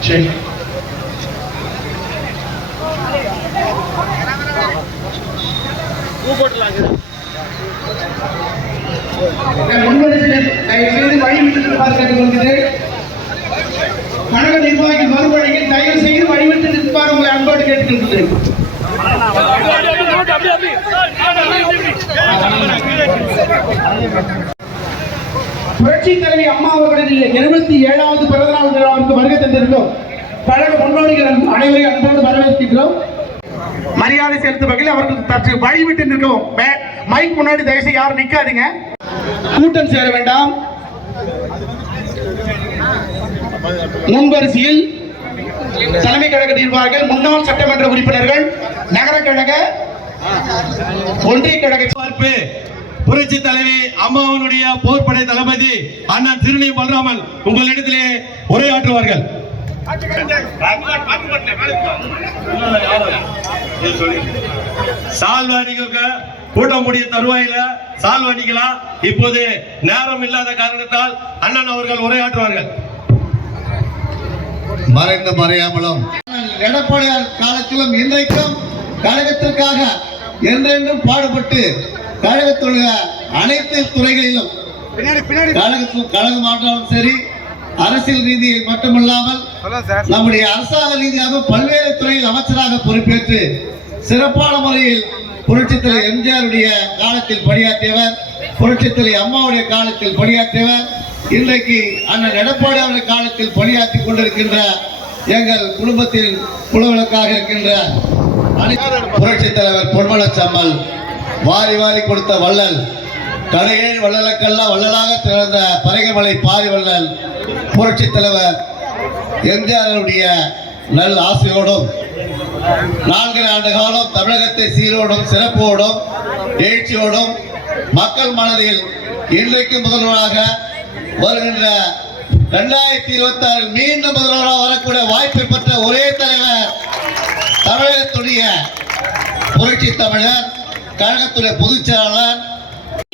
சரி கழக நிர்வாகி மறுபடியில் தயவு செய்து வழிவிட்டு நிற்பார் உங்களை அன்போடு கேட்டுக்கொள்கிறேன் புரட்சி தலைவி அம்மா அவர்களின் இருபத்தி ஏழாவது பிறந்தநாள் விழாவிற்கு வருகை தந்திருக்கிறோம். பல முன்னோடிகள் அனைவரையும் அன்போடு வரவேற்கின்றோம். மரியாதை செலுத்தும் வகையில் அவர்கள் சற்று வழிவிட்டு நிற்கவும். மைக் முன்னாடி தயவுசெய்து யாரும் நிற்காதீங்க. கூட்டம் சேர வேண்டாம். முன்வரிசையில் தலைமை கழக நிர்வாகிகள் முன்னாள் சட்டமன்ற உறுப்பினர்கள் நகர கழக ஒன்றிய கழக பார்ப்பு புரட்சி தலைவி அம்மாவனுடைய போர்படை தளபதி அண்ணன் திருநி பலராமன் உங்களிடத்திலே உரையாற்றுவார்கள். சால்வாணிக்க கூட்டம் முடிய தருவாயில சால்வாணிக்கலாம் இப்போது நேரம் இல்லாத காரணத்தால் அண்ணன் அவர்கள் உரையாற்றுவார்கள். மறைந்த மறையாமலும். எடப்பாடியார் காலத்திலும் இன்றைக்கும் கழகத்திற்காக என்றென்றும் பாடுபட்டு கழகத்துடைய அனைத்து துறைகளிலும் கழகத்தில் கழகம் ஆண்டாலும் சரி அரசியல் ரீதியில் மட்டுமல்லாமல் நம்முடைய அரசாங்க ரீதியாக பல்வேறு துறையில் அமைச்சராக பொறுப்பேற்று சிறப்பான முறையில் புரட்சித்தலை எம்ஜிஆருடைய காலத்தில் பணியாற்றியவர் புரட்சித்தலை அம்மாவுடைய காலத்தில் பணியாற்றியவர் இன்றைக்கு அண்ணன் எடப்பாடியாருடைய காலத்தில் பணியாற்றி கொண்டிருக்கின்ற எங்கள் குடும்பத்தின் குழுவிளக்காக இருக்கின்ற புரட்சித் தலைவர் பொன்மனச்சம்மல் வாரி வாரி கொடுத்த வள்ளல். கடையேழ் வள்ளலுக்கெல்லாம் வள்ளலாக திறந்த பரகமலை பாரி வள்ளல் புரட்சி தலைவர் எம்ஜிஆருடைய நல் ஆசையோடும் நான்கு ஆண்டு காலம் தமிழகத்தை சீரோடும் சிறப்போடும் எழுச்சியோடும் மக்கள் மனதில் இன்றைக்கு முதல்வராக வருகின்ற இரண்டாயிரத்தி இருபத்தி ஆறில் மீண்டும் முதல்வராக வரக்கூடிய வாய்ப்பை பெற்ற ஒரே தலைவர் தமிழகத்துடைய புரட்சி தமிழர் கழகத்துடைய பொதுச் செயலாளர்.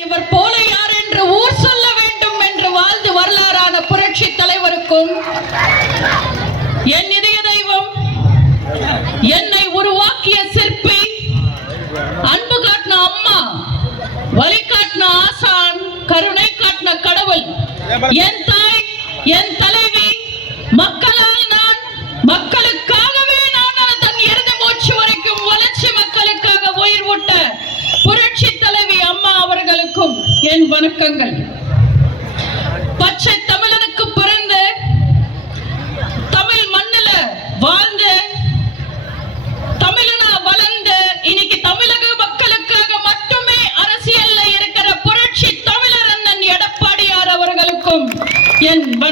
இவர் போல யார் என்று ஊர் சொல்ல வேண்டும் என்று வாழ்ந்து வரலாறான புரட்சி தலைவருக்கும் என் இதய தெய்வம் என்னை உருவாக்கிய சிற்பி அன்பு காட்டின அம்மா வழி காட்டின ஆசான் கருணை காட்டின கடவுள் என் தாய் என் தலை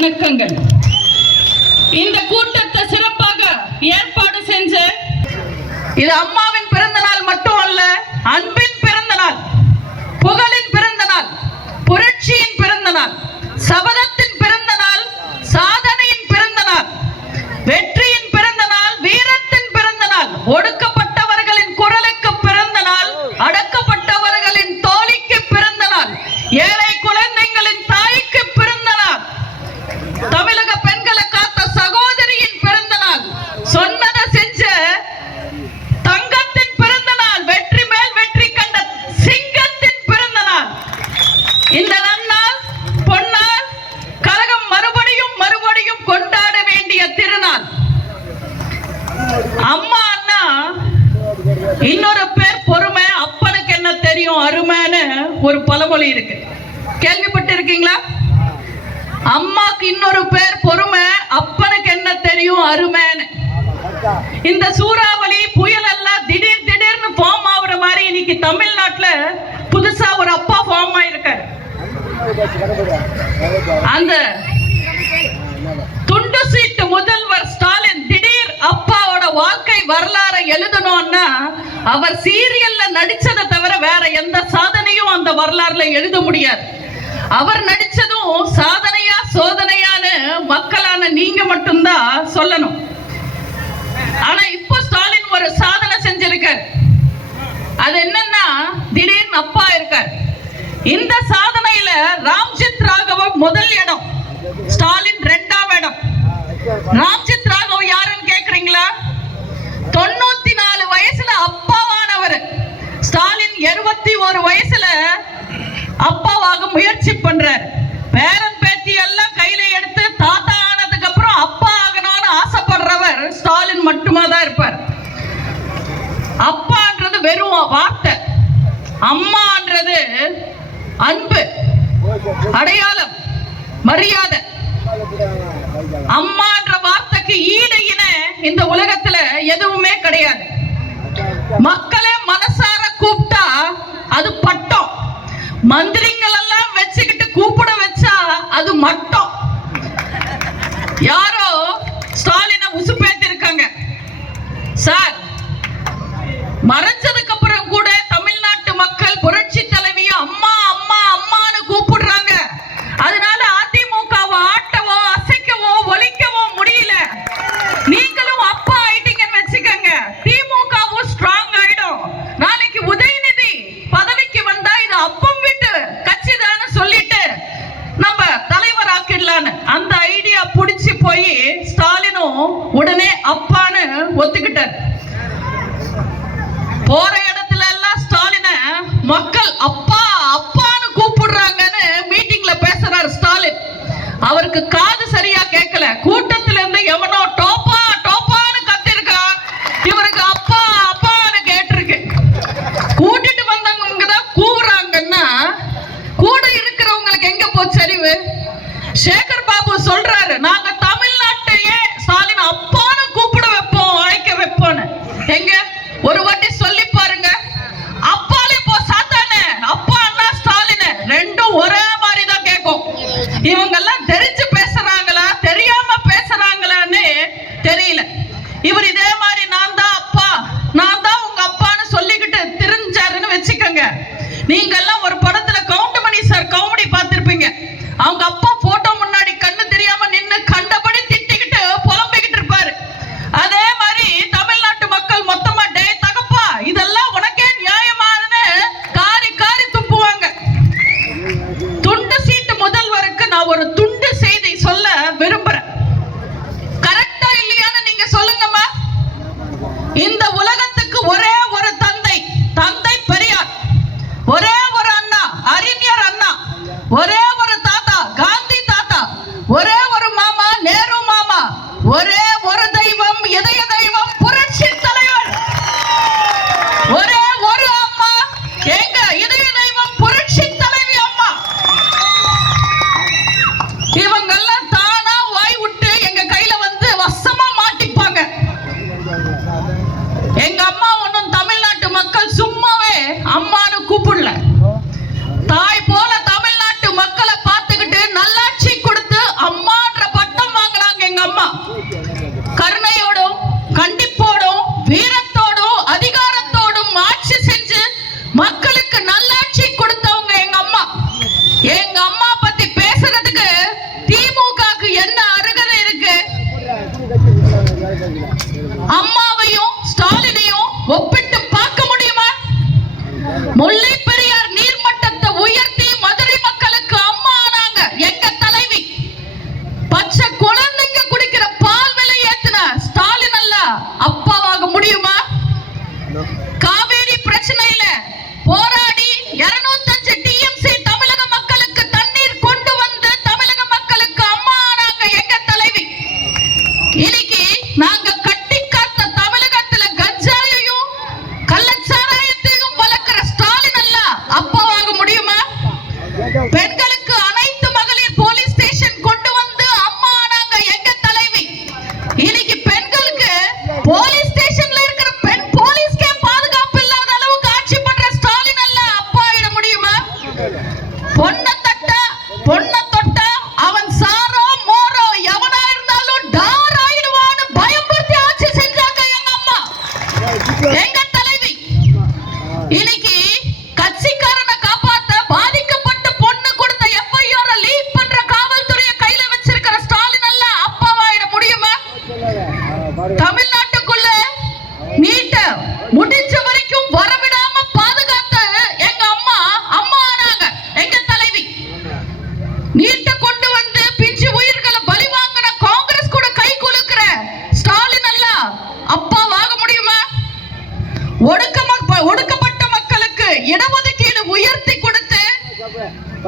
வணக்கங்கள். இந்த கூட்டத்தை சிறப்பாக ஏற்பாடு செஞ்ச இது அம்மாவின் பிறந்த நாள் மட்டும் அல்ல அன்பின் பிறந்த நாள் புகழின் பிறந்த நாள் புரட்சியின் பிறந்த நாள் சபதத்தின் பிறந்த நாள் சாதனையின் பிறந்த நாள் வெற்றியின் பிறந்த நாள் வீரத்தின் பிறந்த நாள் ஒடுக்கப்பட்டவர்களின் குரலுக்கு பிறந்த நாள் அடக்கப்பட்டவர்களின் தோழிக்கு பிறந்த நாள் ஏழை குழந்தைகளின் தாய்க்கு பிறந்த நாள் தமிழக பெண்களை காத்த சகோதரியின் பிறந்த நாள் சொன்னதை செஞ்ச தங்கத்தின் பிறந்த நாள் வெற்றி மேல் வெற்றி கண்ட சிங்கத்தின் பிறந்த நாள் இந்த நன்னாள் பொன்னாள் கழகம் மறுபடியும் மறுபடியும் கொண்டாட வேண்டிய திருநாள் அம்மா அண்ணா இன்னொரு பேர் பொறுமை அப்பனுக்கு என்ன தெரியும் அருமைன்னு ஒரு பழமொழி இருக்கு கேள்விப்பட்டு இருக்கீங்களா அம்மாக்கு இன்னொரு பேர் பொறுமை அப்பனுக்கு என்ன தெரியும் அருமைன்னு இந்த சூறாவளி புயல் எல்லாம் திடீர் திடீர்னு ஃபார்ம் ஆகுற மாதிரி இன்னைக்கு தமிழ்நாட்டுல புதுசா ஒரு அப்பா ஃபார்ம் ஆயிருக்காரு அந்த துண்டு சீட்டு முதல்வர் ஸ்டாலின் திடீர் அப்பாவோட வாழ்க்கை வரலாறை எழுதணும்னா அவர் சீரியல்ல நடிச்சதை தவிர வேற எந்த சாதனையும் அந்த வரலாறுல எழுத முடியாது. அவர் நடிச்சதும் சாதனையா சோதனையான்னு மக்களான நீங்க மட்டும்தான் சொல்லணும். ஆனா இப்போ ஸ்டாலின் ஒரு சாதனை செஞ்சிருக்கார். அது என்னன்னா திடீர்னு அப்பா இருக்கார். இந்த சாதனையில ராம்ஜித் ராகவ முதல் இடம். ஸ்டாலின் ரெண்டாம் இடம். ராம்ஜித் ராகவ இருபத்தி நாலு வயசுல அப்பாவானவர். ஸ்டாலின் இருபத்தி ஒரு வயசுல அப்பாவாக முயற்சி பண்றார். பேரன் பேத்தி எல்லாம் கையில எடுத்து தாத்தா ஆனதுக்கு அப்புறம் அப்பா ஆகணும்னு ஆசைப்படுறவர் ஸ்டாலின் மட்டுமா தான் இருப்பார். அப்பான்றது வெறும் வார்த்தை. அம்மான்றது அன்பு அடையாளம் மரியாதை. அம்மான்ற அதற்கு ஈடு இன இந்த உலகத்துல எதுவுமே கிடையாது. மக்களை மனசார கூப்பிட்டா அது பட்டம். மந்திரிகள் எல்லாம் வச்சுக்கிட்டு கூப்பிட வச்சா அது மட்டம். யாரோ ஸ்டாலின உசுப்பேத்தி இருக்காங்க சார் மறைஞ்சதுக்கு அப்புறம் கூட தமிழ்நாட்டு மக்கள் புரட்சி தலைவியும் அம்மா அம்மா அம்மான்னு கூப்பிடுறாங்க. அதனால நம்ம தலைவர் ஆக்கிடலான்னு அந்த ஐடியா புடிச்சு போய் ஸ்டாலினும் உடனே அப்பான்னு ஒத்துக்கிட்டார். போற இடத்துல எல்லாம் ஸ்டாலின மக்கள் அப்பா ಒಪ್ಪಿಟ್ಟು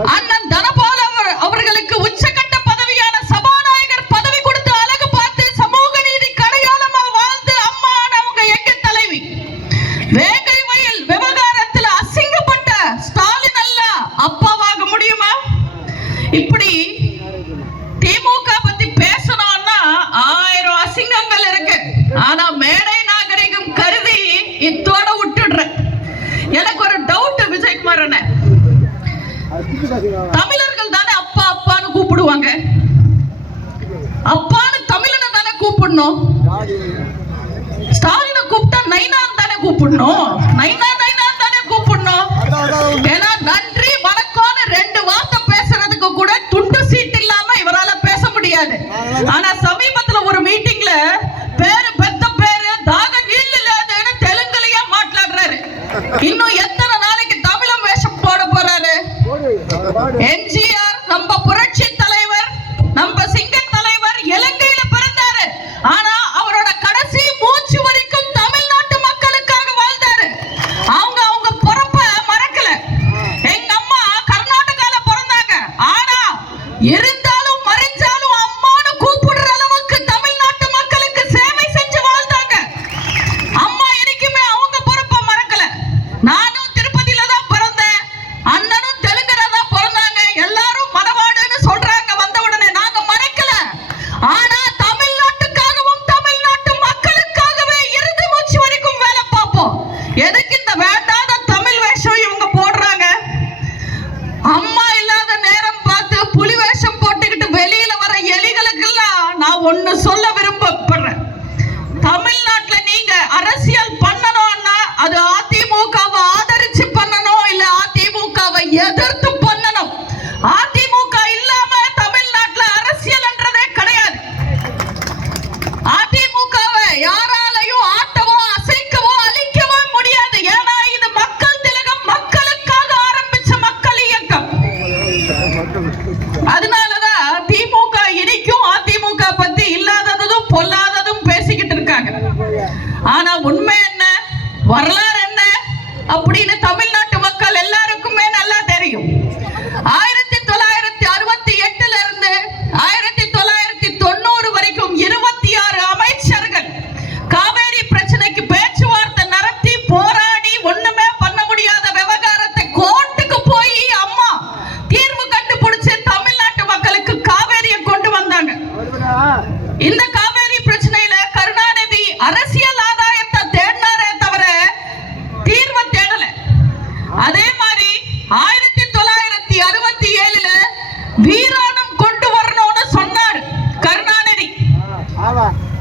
அண்ணன் தனபால் அவர்களுக்கு உச்சகட்ட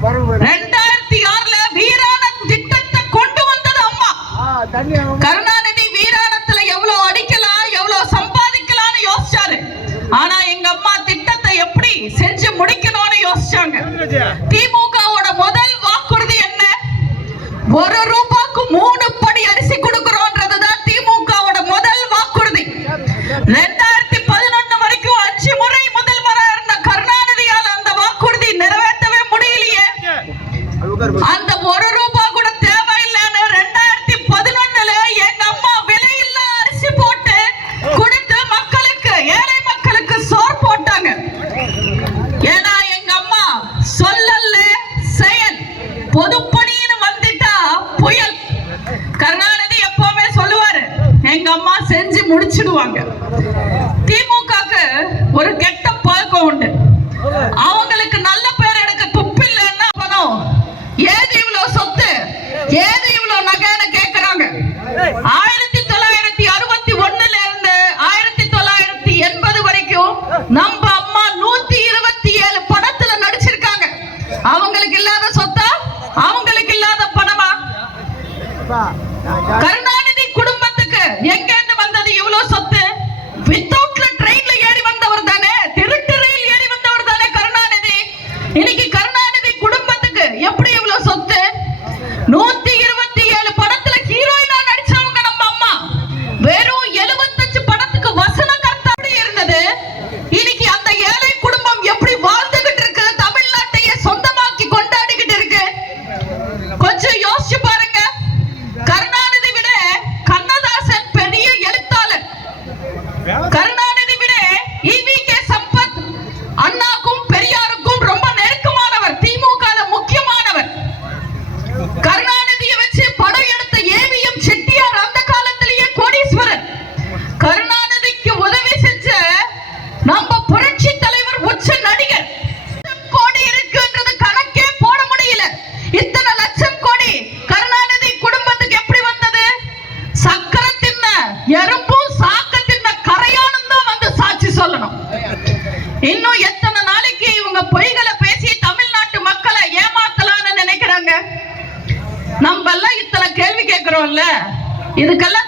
બરોબર. பொதுப்பணின்னு வந்துட்டா புயல். கருணாநிதி எப்பவுமே சொல்லுவாரு எங்க அம்மா செஞ்சு முடிச்சிடுவாங்க. திமுக ஒரு கெட்ட இதுக்கெல்லாம்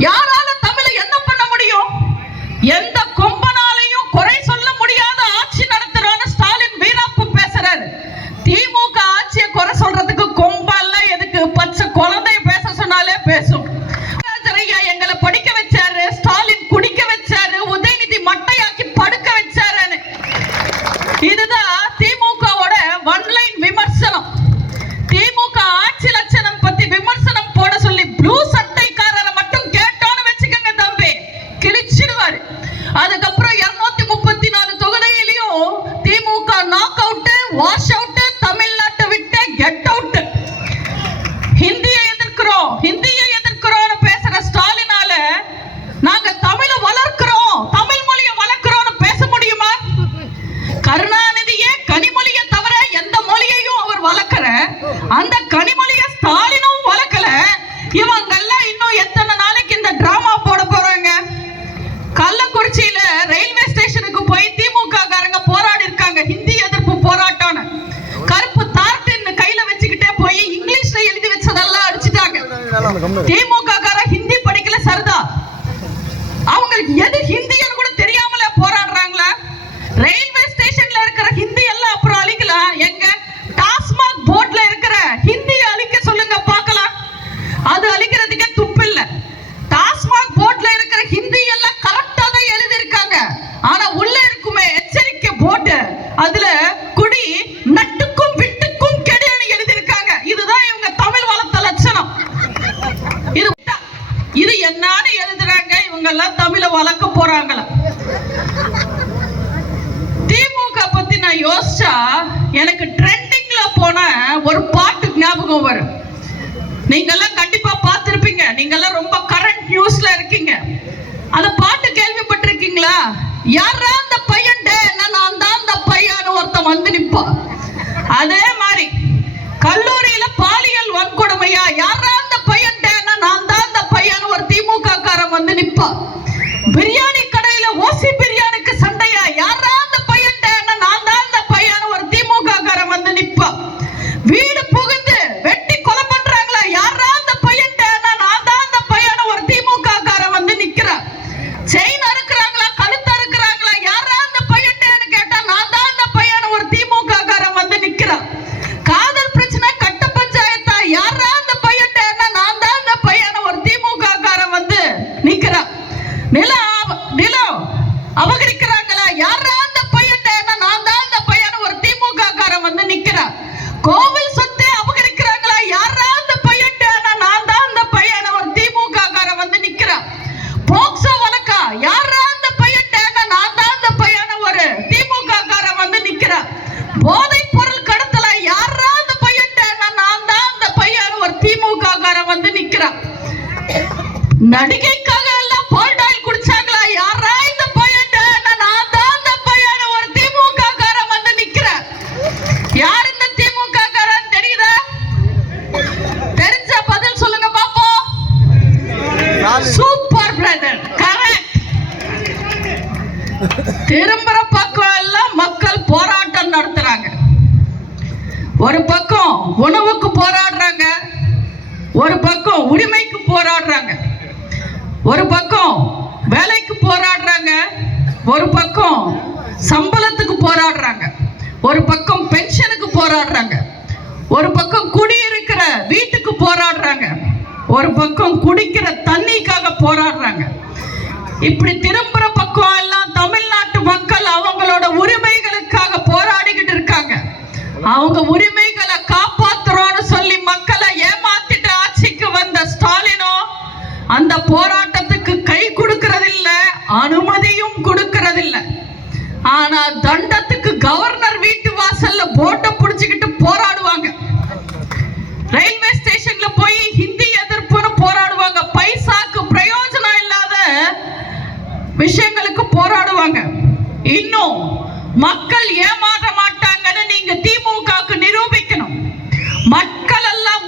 ಯಾರ ஆனா உள்ள இருக்குமே எச்சரிக்கை போட்டு அதுல குடி நட்டுக்கும் விட்டுக்கும் கெடுன்னு எழுதியிருக்காங்க. இதுதான் இவங்க தமிழ் வளர்த்த லட்சணம். இது இது என்னன்னு எழுதுறாங்க. இவங்க எல்லாம் தமிழ வளர்க்க போறாங்களா? திமுக பத்தி நான் யோசிச்சா எனக்கு ட்ரெண்டிங்ல போன ஒரு பாட்டு ஞாபகம் வரும். நீங்க எல்லாம் கண்டிப்பா பார்த்திருப்பீங்க. நீங்க எல்லாம் ரொம்ப கரண்ட் நியூஸ்ல இருக்கீங்க. அந்த பாட்டு தெரியுங்களா யாரா அந்த பையன் நான் தான் அந்த பையன் ஒருத்தன் வந்து நிப்பான். அதே மாதிரி கல்லூரியில பாலியல் வன்கொடுமையா? யாரா நடிகை ஒரு பக்கம் குடியிருக்கிற வீட்டுக்கு போராடுறாங்க. ஒரு பக்கம் குடிக்கிற தண்ணிக்காக போராடுறாங்க. இப்படி திரும்புற பக்கம் எல்லாம் தமிழ்நாட்டு மக்கள் அவங்களோட உரிமைகளுக்காக போராடிக்கிட்டு இருக்காங்க. அவங்க உரிமைகளை காப்பாத்துறோம்னு சொல்லி மக்களை ஏமாத்திட்டு ஆட்சிக்கு வந்த ஸ்டாலினோ அந்த போராட்டத்துக்கு கை கொடுக்கறதில்ல அனுமதியும் கொடுக்கறதில்லை. ஆனா தண்டத்துக்கு கவர்னர் வீட்டு வாசல்ல போட்டை புடிச்சுக்கிட்டு போராடுவாங்க. ரயில்வே ஸ்டேஷன்ல போய் ஹிந்தி எதிர்ப்புன்னு போராடுவாங்க. பைசாக்கு பிரயோஜனம் இல்லாத விஷயங்களுக்கு போராடுவாங்க. இன்னும் மக்கள் ஏமாற மாட்டாங்கன்னு நீங்க திமுகவுக்கு நிரூபிக்கணும். மக்கள் எல்லாம்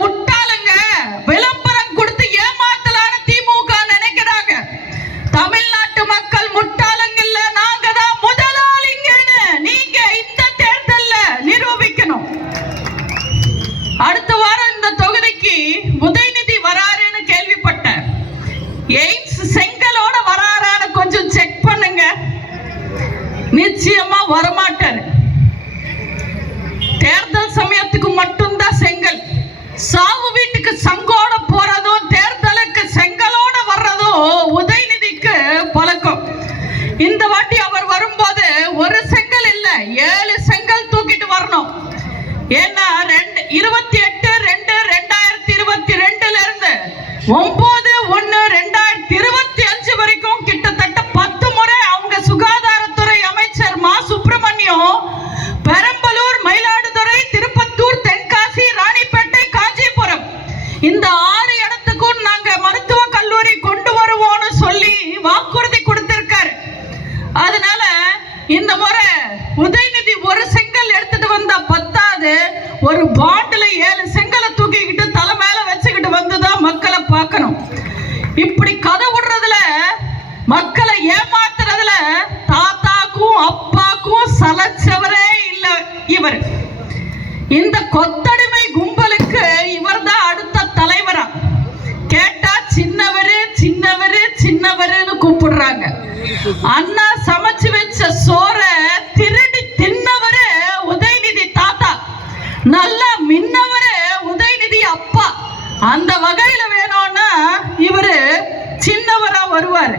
王波 அண்ணா சமைச்சு வச்ச சோற திருடி தின்னவரே உதயநிதி தாத்தா. நல்லா மின்னவரு உதயநிதி அப்பா. அந்த வகையில வேணும்னா இவரு சின்னவரா வருவாரு.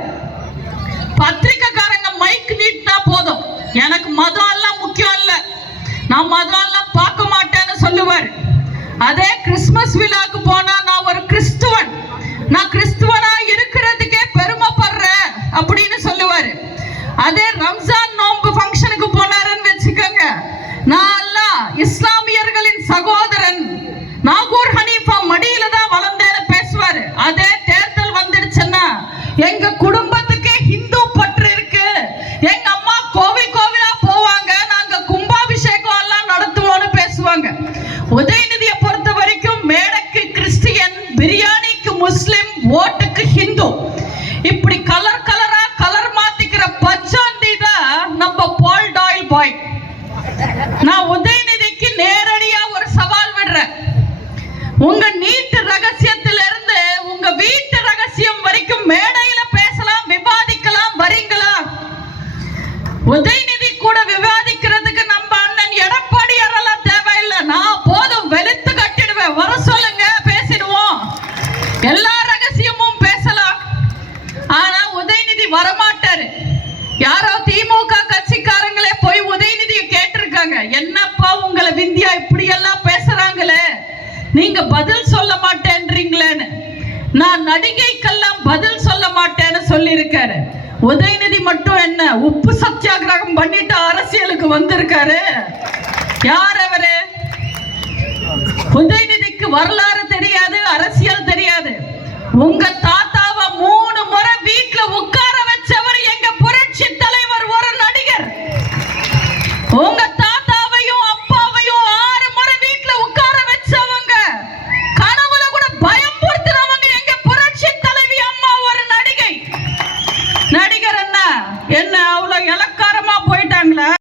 பத்திரிக்கைக்காரங்க மைக் நீட்டினா போதும். எனக்கு மதம் எல்லாம் முக்கியம் இல்லை. நான் மதம் எல்லாம் பார்க்க மாட்டேன்னு சொல்லுவார். அதே கிறிஸ்மஸ் விழா செய்திகள்லாம் பேசுறாங்களே. நீங்க பதில் சொல்ல மாட்டேன்றீங்களேன்னு. நான் நடிகைக்கெல்லாம் பதில் சொல்ல மாட்டேன்னு சொல்லியிருக்காரு. உதயநிதி மட்டும் என்ன உப்பு சத்தியாகிரகம் பண்ணிட்டு அரசியலுக்கு வந்திருக்காரு? யார் அவரு? உதயநிதிக்கு வரலாறு தெரியாது அரசியல் தெரியாது. உங்க தாத்தாவை மூணு முறை வீட்டுல உட்கார வச்சவர் எங்க புரட்சி தலைவர் ஒரு நடிகர். உங்க